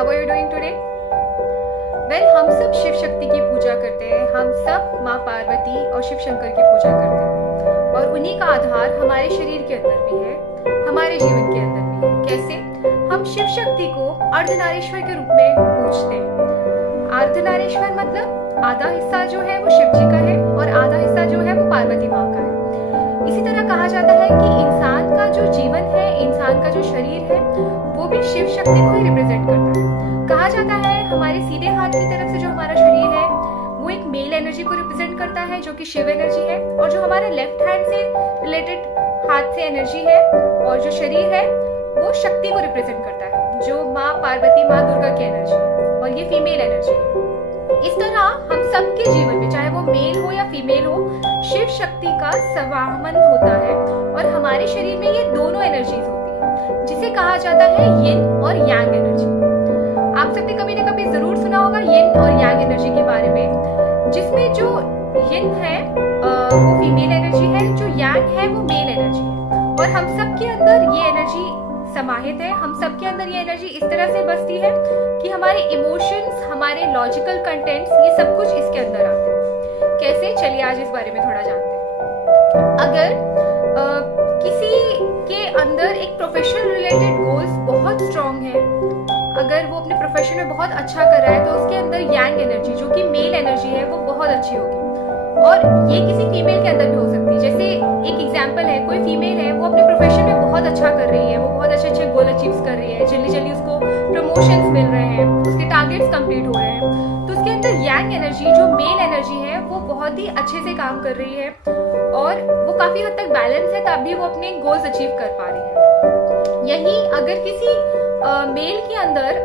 How are you doing today? Well, हम सब शिव शक्ति की पूजा करते हैं, हम सब माँ पार्वती और शिव शंकर की पूजा करते हैं और उन्हीं का आधार हमारे शरीर के अंदर भी है, हमारे जीवन के अंदर भी है। कैसे? हम शिव शक्ति को अर्धनारीश्वर के रूप में पूजते हैं। अर्धनारीश्वर मतलब आधा हिस्सा जो है वो शिव जी का है और आधा हिस्सा जो है वो पार्वती माँ का है। इसी तरह कहा जाता है कि इंसान का जो जीवन है, इंसान का जो शरीर है, वो भी शिव शक्ति को ही रिप्रेजेंट करता है। कहा जाता है हमारे सीधे हाथ की तरफ से जो हमारा शरीर है वो एक मेल एनर्जी को रिप्रेजेंट करता है जो कि शिव एनर्जी है, और जो हमारे लेफ्ट हैंड से रिलेटेड हाथ से एनर्जी है और जो शरीर है वो शक्ति को रिप्रेजेंट करता है जो माँ पार्वती माँ दुर्गा की एनर्जी है, और ये फीमेल एनर्जी है। इस तरह हम सबके जीवन में, चाहे वो मेल हो या फीमेल हो, शिव शक्ति का समागमन होता है और हमारे शरीर में ये दोनों एनर्जीज होती है जिसे कहा जाता है यिन और यांग एनर्जी। आप सबने कभी ना कभी जरूर सुना होगा यिन और यांग एनर्जी के बारे में, जिसमें जो यिन है वो फीमेल एनर्जी है, जो यांग है वो मेल एनर्जी है, और हम सबके अंदर ये एनर्जी समाहित है। हम सबके अंदर ये एनर्जी इस तरह से बसती है कि हमारे इमोशंस, हमारे लॉजिकल कंटेंट्स, ये सब कुछ इसके अंदर आते हैं। कैसे? चलिए आज इस बारे में थोड़ा जानते हैं। अगर किसी के अंदर एक प्रोफेशनल रिलेटेड गोल्स बहुत स्ट्रांग है, अगर वो अपने प्रोफेशन में बहुत अच्छा कर रहा है, तो उसके अंदर यांग एनर्जी जो कि मेल एनर्जी है वो बहुत अच्छी होगी, और ये किसी फीमेल के अंदर भी हो सकती है। जैसे एक एग्जांपल है, कोई फीमेल है, वो अपने प्रोफेशन में बहुत अच्छा कर रही है, वो बहुत अच्छे अच्छे गोल अचीव कर रही है, जल्दी जल्दी उसको प्रमोशंस मिल रहे हैं, उसके टारगेट्स कंप्लीट हो रहे हैं, तो उसके अंदर यांग एनर्जी जो मेल एनर्जी है वो बहुत ही अच्छे से काम कर रही है और वो काफी हद तक बैलेंस है, तब भी वो अपने गोल्स अचीव कर पा रही है। यही अगर किसी मेल के अंदर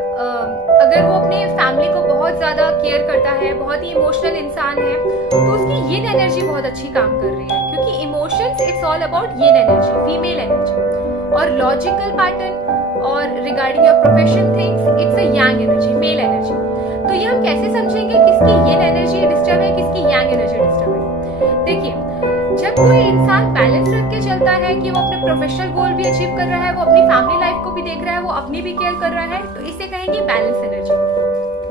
अगर वो अपने फैमिली को बहुत ज्यादा केयर करता है, बहुत ही इमोशनल इंसान है, तो उसकी यिन एनर्जी बहुत अच्छी काम कर रही है, क्योंकि emotions it's all about yin energy, female energy, और लॉजिकल पैटर्न और regarding your profession things it's a Yang energy, mail energy. तो ये हम कैसे समझेंगे किसकी यिन एनर्जी डिस्टर्ब है, किसकी यांग एनर्जी डिस्टर्ब है? देखिए, जब कोई इंसान बैलेंस रख के चलता है कि वो अपने प्रोफेशनल गोल भी अचीव कर रहा है, वो अपनी फैमिली लाइफ को भी देख रहा है, वो अपनी भी केयर कर रहा है, तो इसे कहेंगे बैलेंस एनर्जी।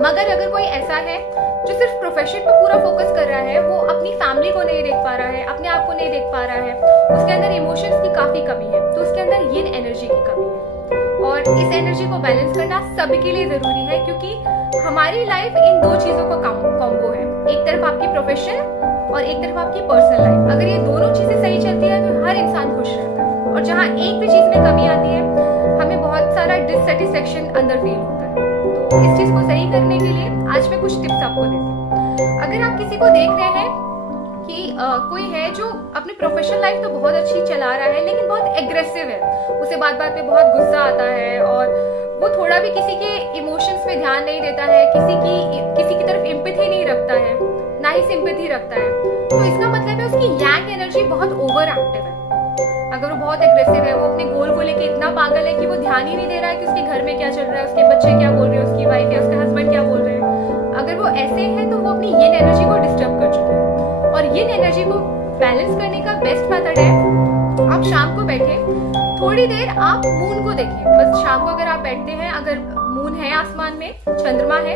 मगर अगर कोई ऐसा है जो सिर्फ प्रोफेशन पे पूरा फोकस कर रहा है, वो अपनी फैमिली को नहीं देख पा रहा है, अपने आप को नहीं देख पा रहा है, उसके अंदर इमोशंस की काफी कमी है, तो उसके अंदर यिन एनर्जी की कमी है, और इस एनर्जी को बैलेंस करना सबके लिए जरूरी है, क्योंकि हमारी लाइफ इन दो चीजों का कॉम्बो है। एक तरफ आपकी प्रोफेशन और एक तरफ आपकी पर्सनल लाइफ। अगर ये दोनों चीजें सही चलती है तो हर इंसान खुश रहता है, और जहाँ एक भी चीज में कमी आती है हमें बहुत सारा डिससेटिस्फेक्शन अंदर फील होता है। तो इस चीज को सही करने के लिए आज मैं कुछ टिप्स आपको देती हूँ। अगर आप किसी को देख रहे हैं कि कोई है जो अपनी प्रोफेशनल लाइफ तो बहुत अच्छी चला रहा है, लेकिन बहुत एग्रेसिव है, उसे बात बात पे बहुत गुस्सा आता है, और वो थोड़ा भी किसी के इमोशंस में ध्यान नहीं देता है, किसी की तरफ एम्पैथी नहीं रखता है, ना ही सिंपैथी रखता है, तो इसका मतलब है उसकी यांग एनर्जी बहुत ओवर एक्टिव है। अगर वो बहुत एग्रेसिव है, वो अपने गोल को लेके इतना पागल है कि वो ध्यान ही नहीं दे रहा है कि उसके घर में क्या चल रहा है, उसके बच्चे क्या बोल रहे हैं, उसकी वाइफ या उसके हस्बैंड क्या बोल रहे हैं। अगर वो ऐसे हैं तो वो अपनी यिन एनर्जी को डिस्टर्ब कर चुके हैं, और यिन एनर्जी को बैलेंस करने का बेस्ट मेथड है, आप शाम को बैठे थोड़ी देर आप मून को देखिए। बस शाम को अगर आप बैठते हैं, अगर मून है आसमान में, चंद्रमा है,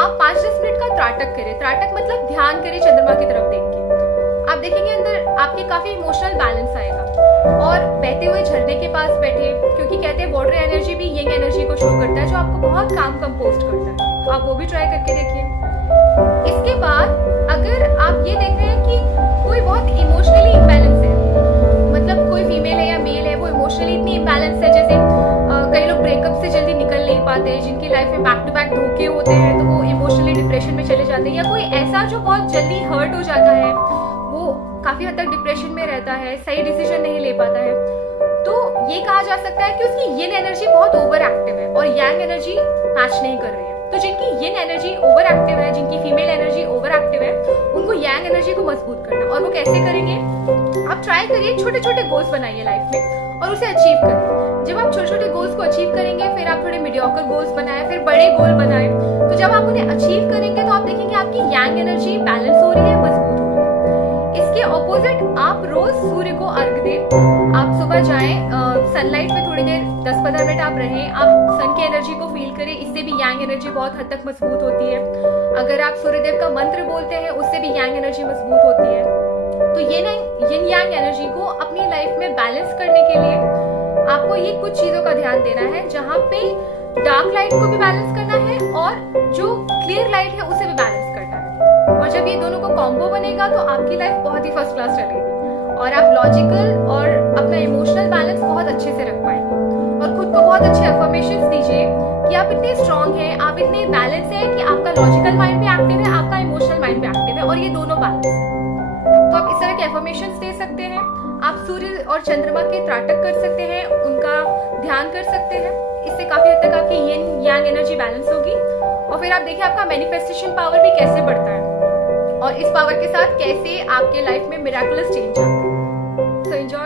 आप 5-10 मिनट का त्राटक करें। त्राटक मतलब ध्यान करें चंद्रमा की तरफ देख के। आप देखेंगे अंदर आपके काफी इमोशनल बैलेंस आएगा, और बहते हुए झरने के पास बैठे, क्योंकि कहते हैं वाटर एनर्जी भी यंग एनर्जी को शो करता है, जो आपको बहुत काम कंपोस्ट करता है, तो आप वो भी ट्राई करके देखिए। इसके बाद अगर आप ये देख रहे हैं कि कोई बहुत इमोशनली इम्बैलेंस है, मतलब कोई फीमेल है या मेल है, वो इमोशनली इतनी इम्बैलेंस है, जैसे कई लोग ब्रेकअप से जल्दी निकल नहीं पाते, जिनकी लाइफ में बैक टू बैक धोखे होते हैं, तो वो इमोशनली डिप्रेशन में चले जाते हैं, या कोई ऐसा जो बहुत जल्दी हर्ट हो जाता है, वो काफी हद तक डिप्रेशन में रहता है, सही डिसीजन नहीं ले पाता है, तो ये कहा जा सकता है कि उसकी यिन एनर्जी बहुत ओवर एक्टिव है और यांग एनर्जी मैच नहीं कर रही है। तो जिनकी यिन एनर्जी ओवर एक्टिव है, जिनकी फीमेल एनर्जी ओवर एक्टिव है, उनको यांग एनर्जी को मजबूत करना। और वो कैसे करेंगे? आप ट्राई करिए, छोटे छोटे गोल्स बनाइए लाइफ में और उसे अचीव करिए। जब आप छोटे छोटे गोल्स को अचीव करेंगे, फिर आप थोड़े मीडियोकर गोल्स बनाए, फिर बड़े गोल बनाए, तो जब आप उन्हें अचीव करेंगे तो आप देखेंगे आपकी यांग एनर्जी बैलेंस हो रही है, मजबूत हो रही है। इसके ऑपोजिट आप रोज सूर्य को अर्घ दें। आप सुबह जाएं, सनलाइट में थोड़ी देर 10-15 मिनट आप रहें, आप सन की एनर्जी को फील करें, इससे भी यांग एनर्जी बहुत हद तक मजबूत होती है। अगर आप सूर्यदेव का मंत्र बोलते हैं, उससे भी यांग एनर्जी मजबूत होती है। तो ये यिन यांग एनर्जी को अपनी लाइफ में बैलेंस करने के लिए आपको ये कुछ चीजों का ध्यान देना है, जहाँ पे डार्क लाइट को भी बैलेंस करना है और जो क्लियर लाइट है उसे भी बैलेंस करना है। और जब ये दोनों को कॉम्बो बनेगा तो आपकी लाइफ बहुत ही फर्स्ट क्लास चलेगी और आप लॉजिकल और अपना इमोशनल बैलेंस बहुत अच्छे से रख पाएंगे। और खुद को बहुत अच्छे अफर्मेशंस दीजिए कि आप इतने स्ट्रांग हैं, आप इतने बैलेंस हैं कि आपका लॉजिकल माइंड भी एक्टिव है, आपका इमोशनल माइंड भी एक्टिव है और ये दोनों बैलेंस है। तो आप इस तरह के अफर्मेशंस दे सकते हैं। आप सूर्य और चंद्रमा के त्राटक कर सकते हैं, उनका ध्यान कर सकते हैं। इससे काफी हद तक आपकी यिन यांग एनर्जी बैलेंस होगी। और फिर आप देखिए आपका मैनिफेस्टेशन पावर भी कैसे बढ़ता है और इस पावर के साथ कैसे आपके लाइफ में मिराकुलस चेंज आता है। So enjoy